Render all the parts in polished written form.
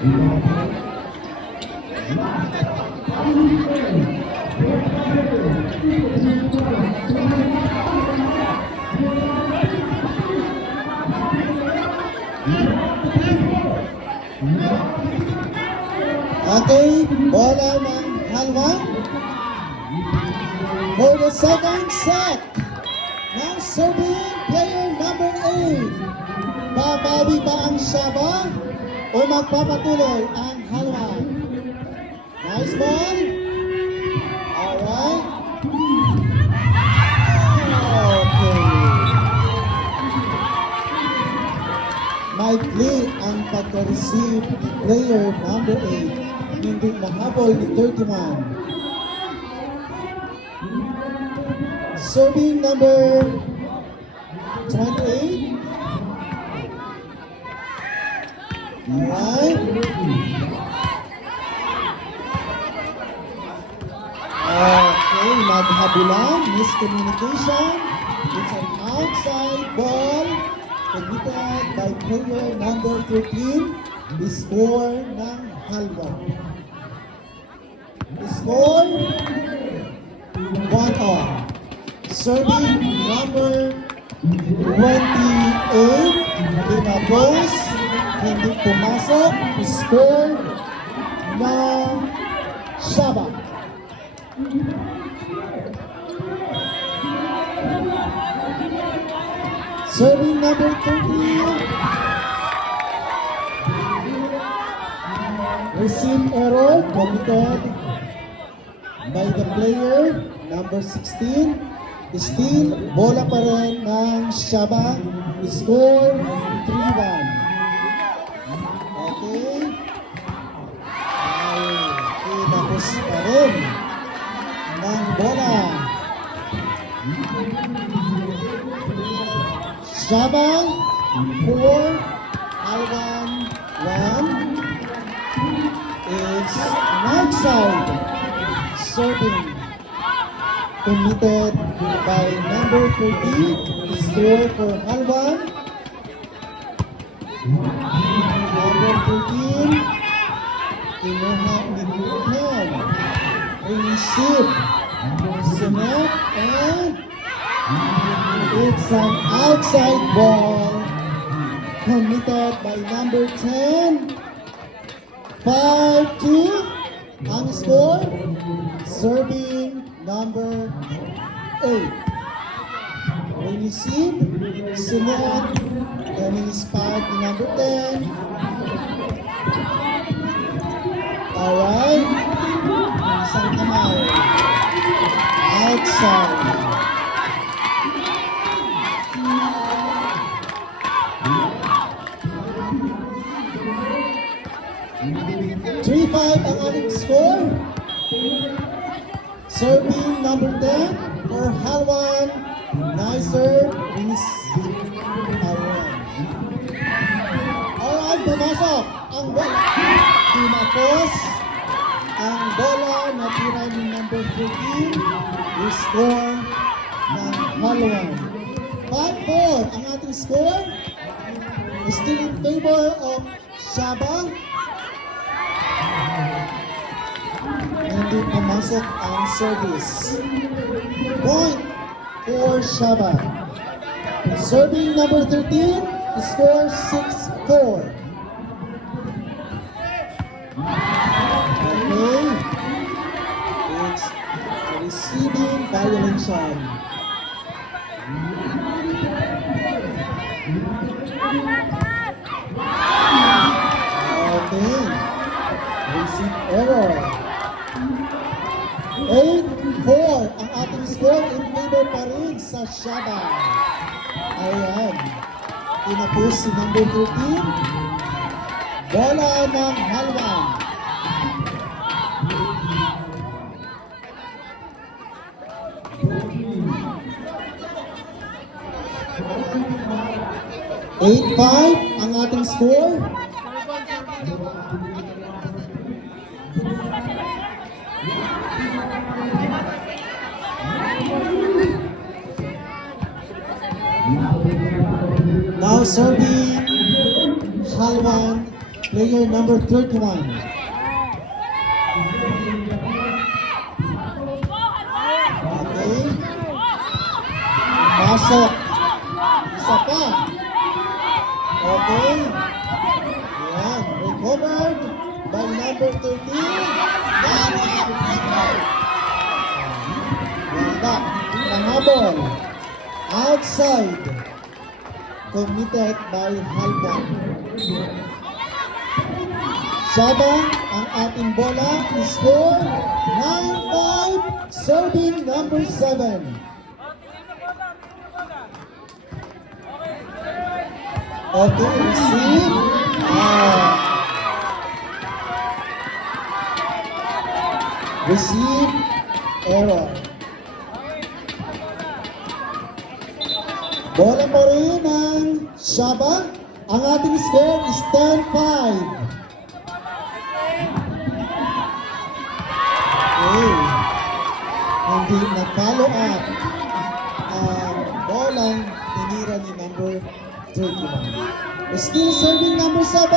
Okay, bola ng Halwan. For the second set, now serving player number 8. Babawi ba ang Shaba o magpapatuloy ang Halwan? Nice ball. Alright. Okay. Maikli ang pagka-receive ni player number 8. Hindi nahabol ni 31. Serving number 28. Alright. Okay, naghabulan, miscommunication. It's an outside ball committed by player number 13. The score ng Halwa. The score 1-all. Serving number 28, kinapos, hindi pumasok, score ng Shaba. Serving number 30, receive error committed by the player number 16. Still, bola pa rin ng Shaba. Score 3-1. Okay. Okay, tapos pa rin ng bola. Shaba 4, Halwan 1. It's an outside serving committed by number 30. Score for Halwan. Number 13. Kinuha ni 10. Receive. Sinet and it's an outside ball committed by number 10. 5-2 ang score. Serving number 8. Receive, Sinet, then inspired ni number 10. Alright. Isang kamay. Outside. Ang ating score. Serving number 10 for Halwan. Nicer. Alright, pumasok ang bola. Tinapos ang bola na tira ni number 13. Yung score ng Halwan. 5-4 ang ating score. Still in favor of Shaba. Hindi pumasok ang service. Point for Shaba. Serving number 13, the score 6-4. Okay. It's a receiving violation. Okay. Receive error. 8-4 ang ating score in favor pa rin sa Shaba. Ayan. Tinapos si number 13. Bola ng Halwan. (8-5) ang ating score. Now serving Halwan player number 31. Okay. Pasok. Isa pa. Okay. Yan. Recovered by number 13. Wala. Nahabol. Outside. Committed by Halban. Sabang ang ating bola is score 9-5, serving number 7. Okay, receive. Receive. Error. Bola pa rin ng Shaba. Ang ating score is 10-5. Okay. Hindi na-follow up ang bolang tinira ni number 31. Still serving number 7.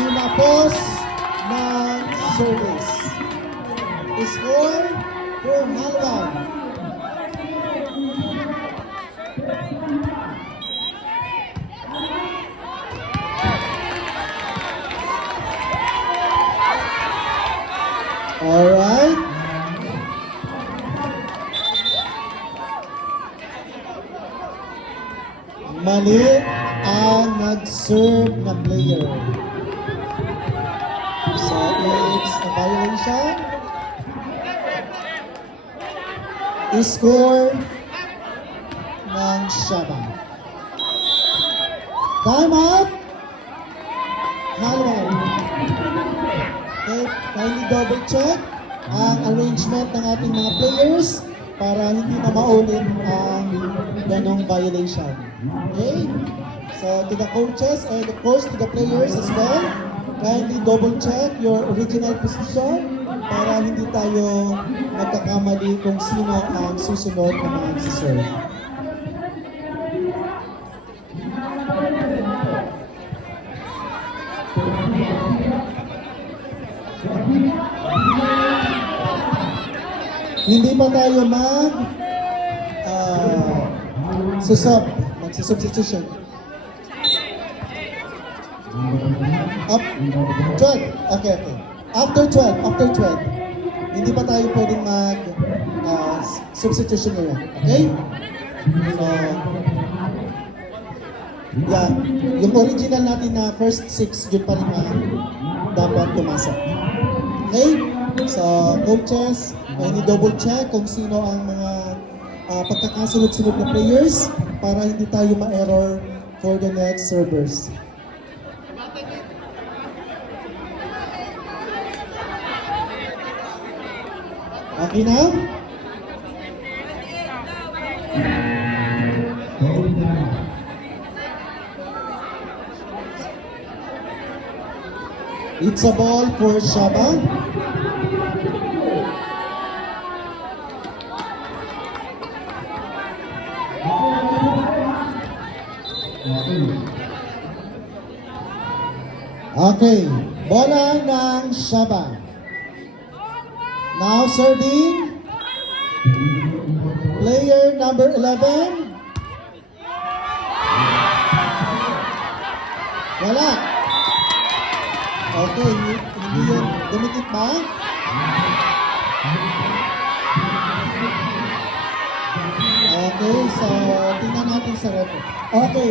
Tinapos ng service. Score for Halwan. Alright. Mali ang nag-serve na player. So it's a violation. Score ng Shaba. Time out. Halwan. Okay, kindly double check ang arrangement ng ating mga players para hindi na maulit ang ganong violation. Okay? So to the coaches and of course to the players as well, kindly double check your original position para hindi tayo magkakamali kung sino ang susunod na mag-serve. Hindi pa tayo mag-substitution. Up 12. Okay. After 12. Hindi pa tayo pwedeng substitution ngayon. Okay? So, yeah. Yung original natin na first 6, yun pa rin dapat tumasok. Okay? So, coaches, any double check kung sino ang mga pagkakasunod-sunod na players para hindi tayo ma-error for the next servers. Okay na? It's a ball for Shaba. Okay, bola ng Shaba. Now serving player number 11. Wala. Okay, hindi yun dumikit ba? Okay, so tingnan natin sa referee. Okay,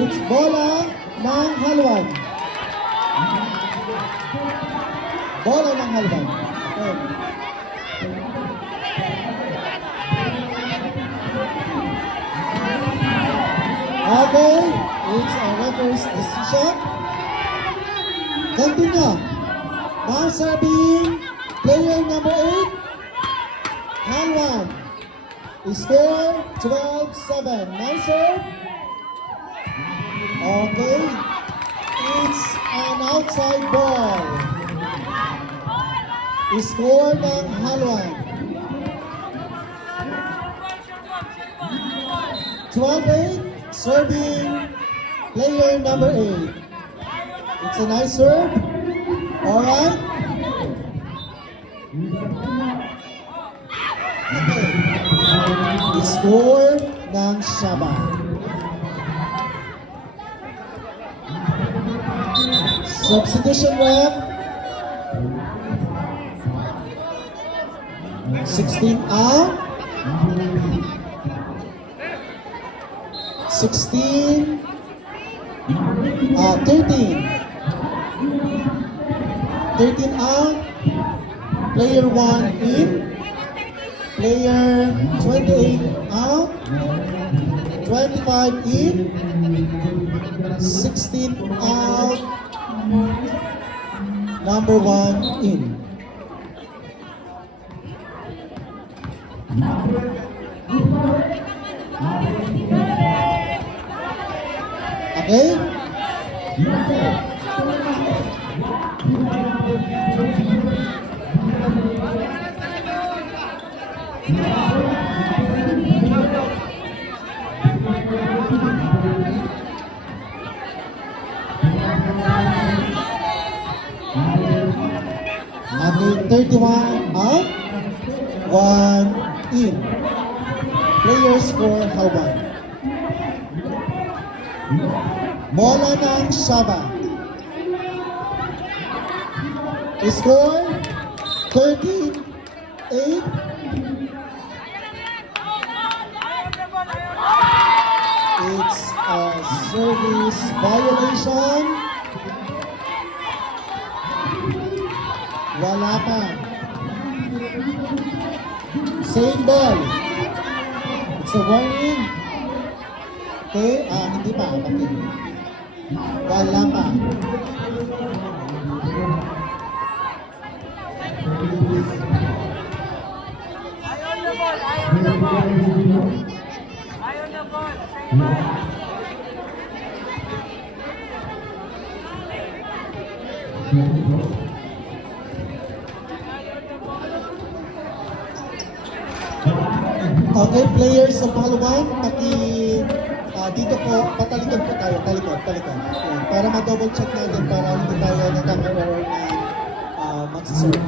it's bola ng Halwan. Bola ng Halwan. Okay. Okay, it's a referee's decision. Continue. Now serving player number 8, Halwan. Score 12-7. Nice serve. Okay. It's an outside ball. Score ng Halwan. 12-8. Serving player number 8. It's a nice serve. Alright. Okay. Score ng Shaba. Substitution ref. 16 out. 16. 13. 13 out. Player 1 in. Player 28 out. 25 in. 16 out. Number 1 in. Okay? Okay, 31 out, 1 in. Players for Halwan. Bola ng Shaba. Score 13-8. It's a service violation. Wala pa. Same ball. It's a warning. Okay, hindi pa. Okay. Wala pa. Ayaw na ball! Ayaw na ball! Ayaw na ball! Sa'yo ba? Okay, players of Halwan, dito po, patalikod po tayo, talikod. Yan, para ma-double check natin, para hindi tayo nagkaka-error na magsiserve.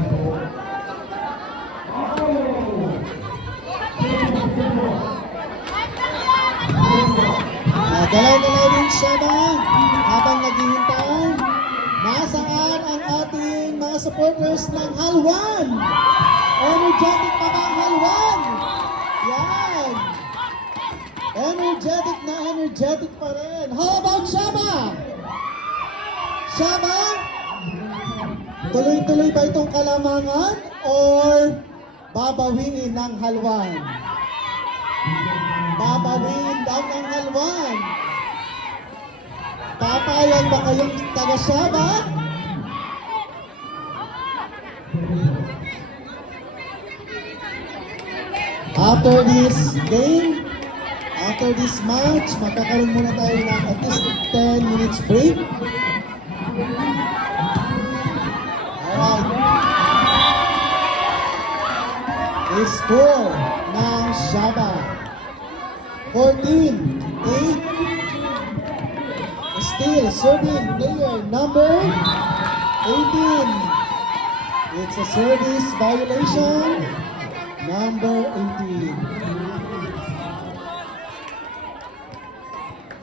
Galaw-galaw din siya ba? Habang naghihintay, nasaan ang ating mga supporters ng Halwan? Energetic pa ba ang Halwan? Yan! Energetic pa rin. How about Shaba? Shaba? Tuloy-tuloy ba itong kalamangan or babawiin ng Halwan? Babawiin daw ng Halwan. Papayag ba kayong taga Shaba? After this game, after this match, magkakaroon muna tayo ng at least 10 minutes break. Alright. The score ng Shaba. 14-8. Still serving player number 18. It's a service violation. Number 18.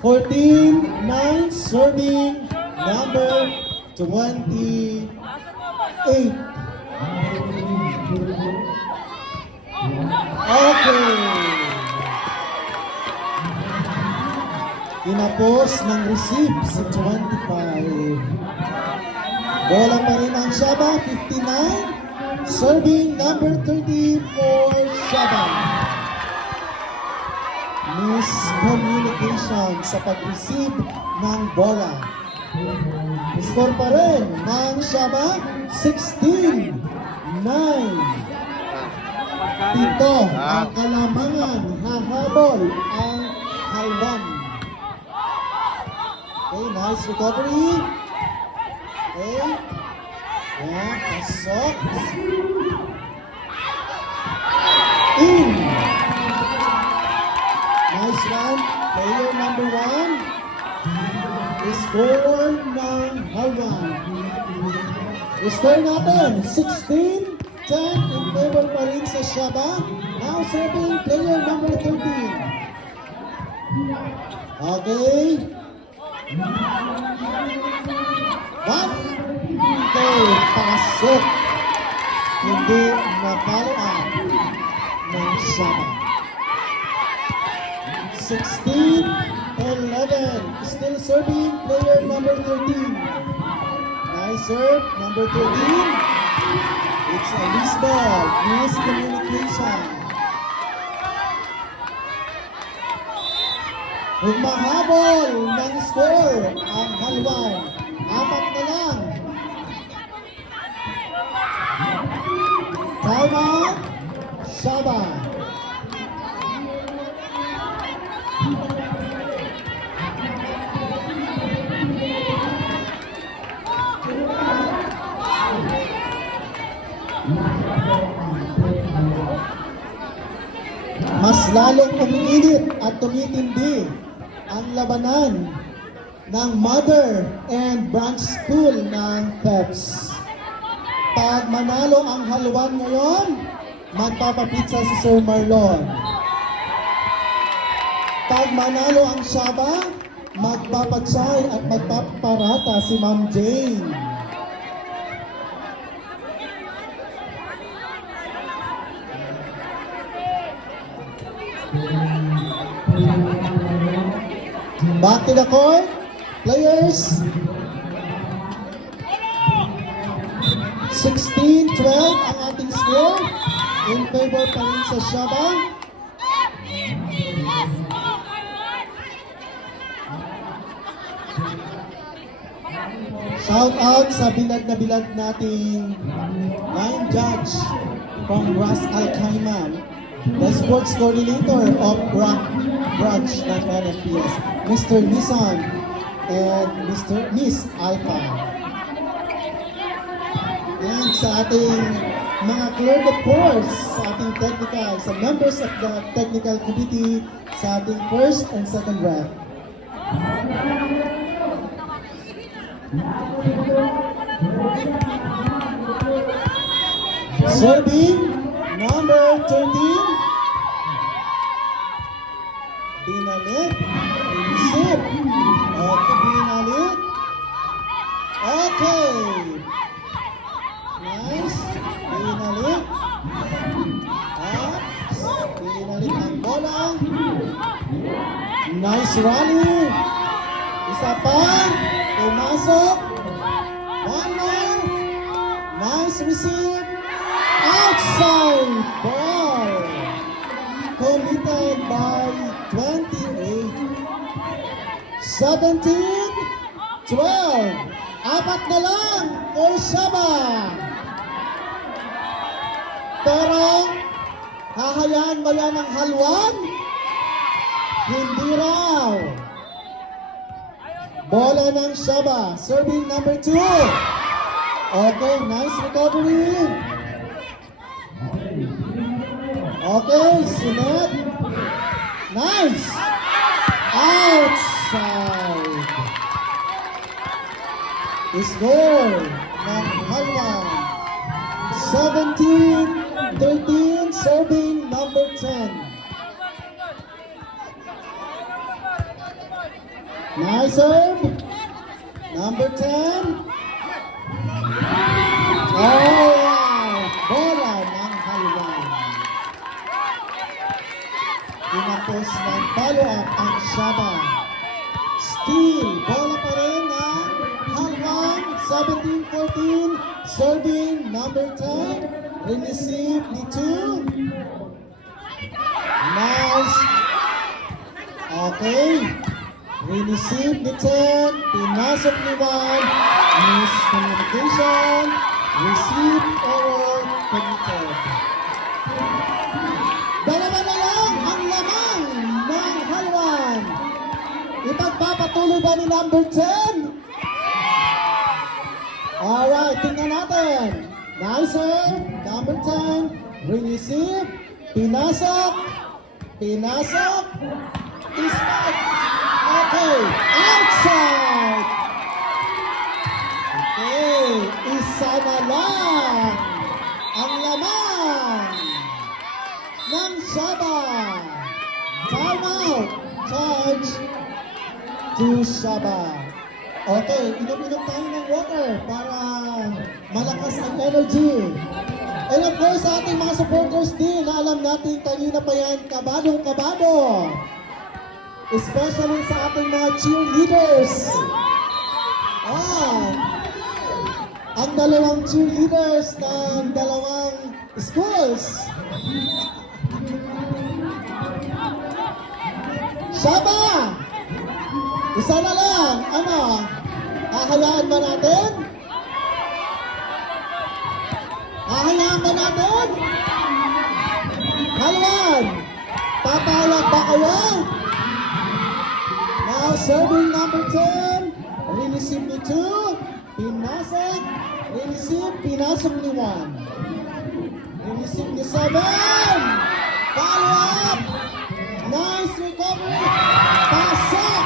14-9 serving number 28. Okay. Tinapos ng receive si 25. Bola pa rin ang Shaba, 59. Serving number 30 for Shaba. Miscommunication sa pag-receive ng bola. Score pa rin ng Shaba, 16-9. Ito ang kalamangan, hahabol ang Halwan. Okay, nice recovery. Okay. Yeah, pasok. In. Nice one. Player number 1. Score ng Halwan. Score natin, 16-10 in favor pa rin sa Shaba. Now serving player number 13. Okay. One. Okay, pasok. Hindi na-follow up ng Shaba. 16-11. Still serving player number 13. Nice serve, number 13. It's a loose ball. Miscommunication. Humahabol ng score ang Halwan. 4 na lang. Time out. Shaba. Mas lalong umiinit at tumitindi ang labanan ng Mother and Branch School ng PEPS. Pag manalo ang Halwan ngayon, magpapapitsa si Sir Marlon. Pag manalo ang Shaba, magpapatsay at magpaparata si Ma'am Jane. Back to the court, players. 16-12 ang ating score. In favor pa rin sa Shaba. Shout out sa bilad na bilad nating line judge from Ras Al Khaimah, the sports coordinator of branch ng NFPS, Mr. Nissan and Miss Alpha. And sa ating mga clerk of course, sa ating technical, sa members of the technical committee, sa ating first and second ref. Serving number 13. Binalik. Receive. Okay, binalik. Okay. Nice. Binalik. Binalik ang bola. Nice rally. Isa pa. Pumasok. One more. Nice receive. Outside ball. Committed by 28. 17-12. 4 na lang for Shaba. Pero hahayaan ba yan ng Halwan? Hindi raw. Bola ng Shaba. Serving number 2. Okay, nice recovery. Okay, Sinet. Nice. Outside. Score ng Halwan. 17-13, serving number 10. Nice serve. Number 10. Oh, bola ng Halwan. Tinapos ng follow-up ang Shaba. Steal. Bola pa rin ng Halwan. 17-14. Serving number 10. Receive ni 2. Nice. Okay. Receive ni 10. Pinasok ni 1. Miscommunication. Receive error committed. Dalawa na lang ang lamang ng Halwan. Ipagpapatuloy ba ni number 10? Alright, tingnan natin. Nice serve. Number 10. Receive. Pinasok. Pinasok. Spike. Okay. Outside. sana lang ang laman ng Shaba. Time out. Charge to Shaba. Okay, inom-inom tayo ng water para malakas ang energy. And of course, sa ating mga supporters din, na alam natin kanina pa yan, kabadong-kabado. Especially sa ating mga cheerleaders. Ang dalawang cheerleaders ng dalawang schools. Shaba! Isa na lang. Ano? Hahayaan ba natin? Hahayaan ba natin? Halwan! Papayag ba kayo? Now serving number 10. Rinisip ni 2. Pinasok. Rinisip. Pinasok ni 1. Rinisip ni 7. Follow up. Nice recovery. Pasok.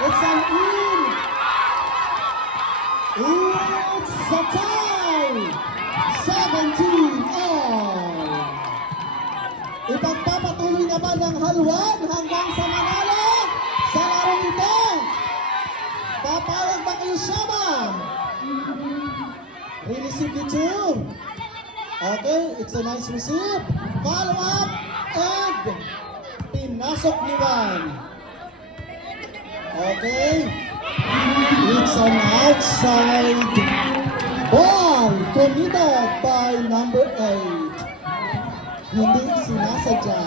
It's an in. It's a tie. 17 all. Ipagpapatuloy na ba ng Halwan hanggang sa Manalo sa larong ito? Papayag ba kayo, Shaba? Receive ni 2. Okay, it's a nice receive. Follow up and pinasok ni 1. Okay. It's an outside ball committed by number 8. Hindi sinasadya.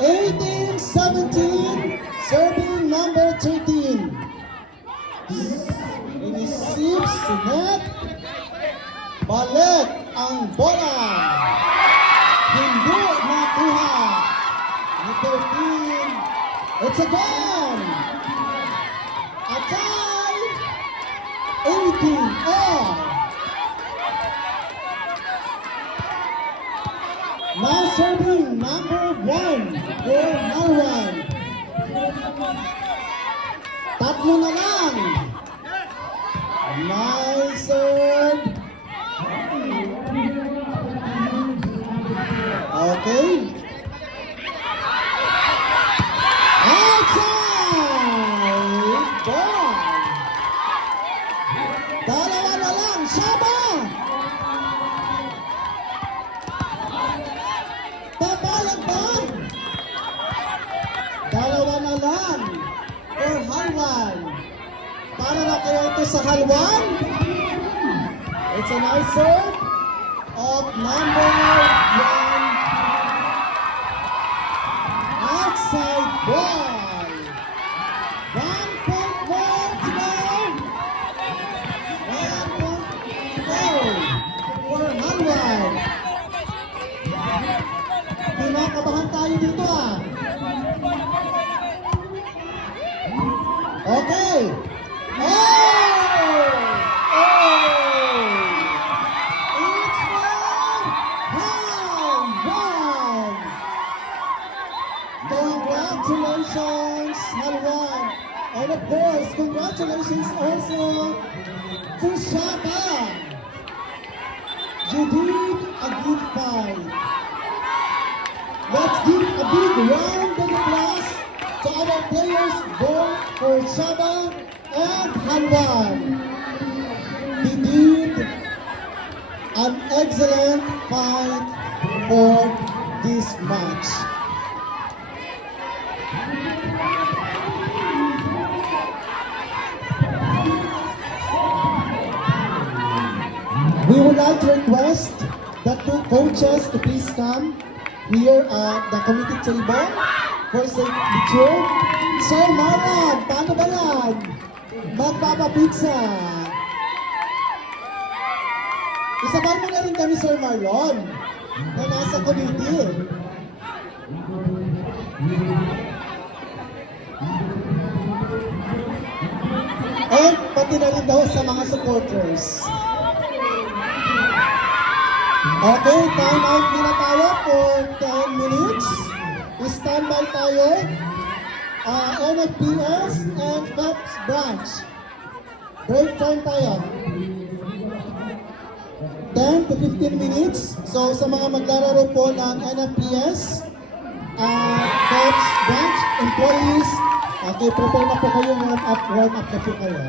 18-17, serving number 13. Receives net. Balik ang bola. Hindi nakuha. Ni 13. It's again. A tie. 18 all. Now serving number 1 for Halwan. Tatlo na lang. Nice serve. Okay. Outside ball. Dalawa na lang. Shaba. Papayag ba? Dalawa na lang for Halwan. Para na kayo ito sa Halwan. It's a nice serve of number 1. Outside ball. 1.4 to go. 1.4 for Halwan. Kinakabahan tayo dito Okay. It's for Halwan. Congratulations, Halwan. And of course, congratulations also to Shaba. You did a good fight. Let's give a big round of applause to our players, both for Shaba and Halwan. They did an excellent fight for this match. We would like to request the 2 coaches to please come here at the committee table for safe picture. Sir Marlon, paano ba yan? Magpapapizza. Isabay mo na rin kami, Sir Marlon, na nasa committee. And pati na rin daw sa mga supporters. Okay, time out muna tayo for 10 minutes. Standby tayo. NFPS and FEPS branch. Break time tayo. 10 to 15 minutes. So sa mga maglalaro po ng NFPS, coach, bench, employees, okay, prepare na po kayo, warm up na po kayo.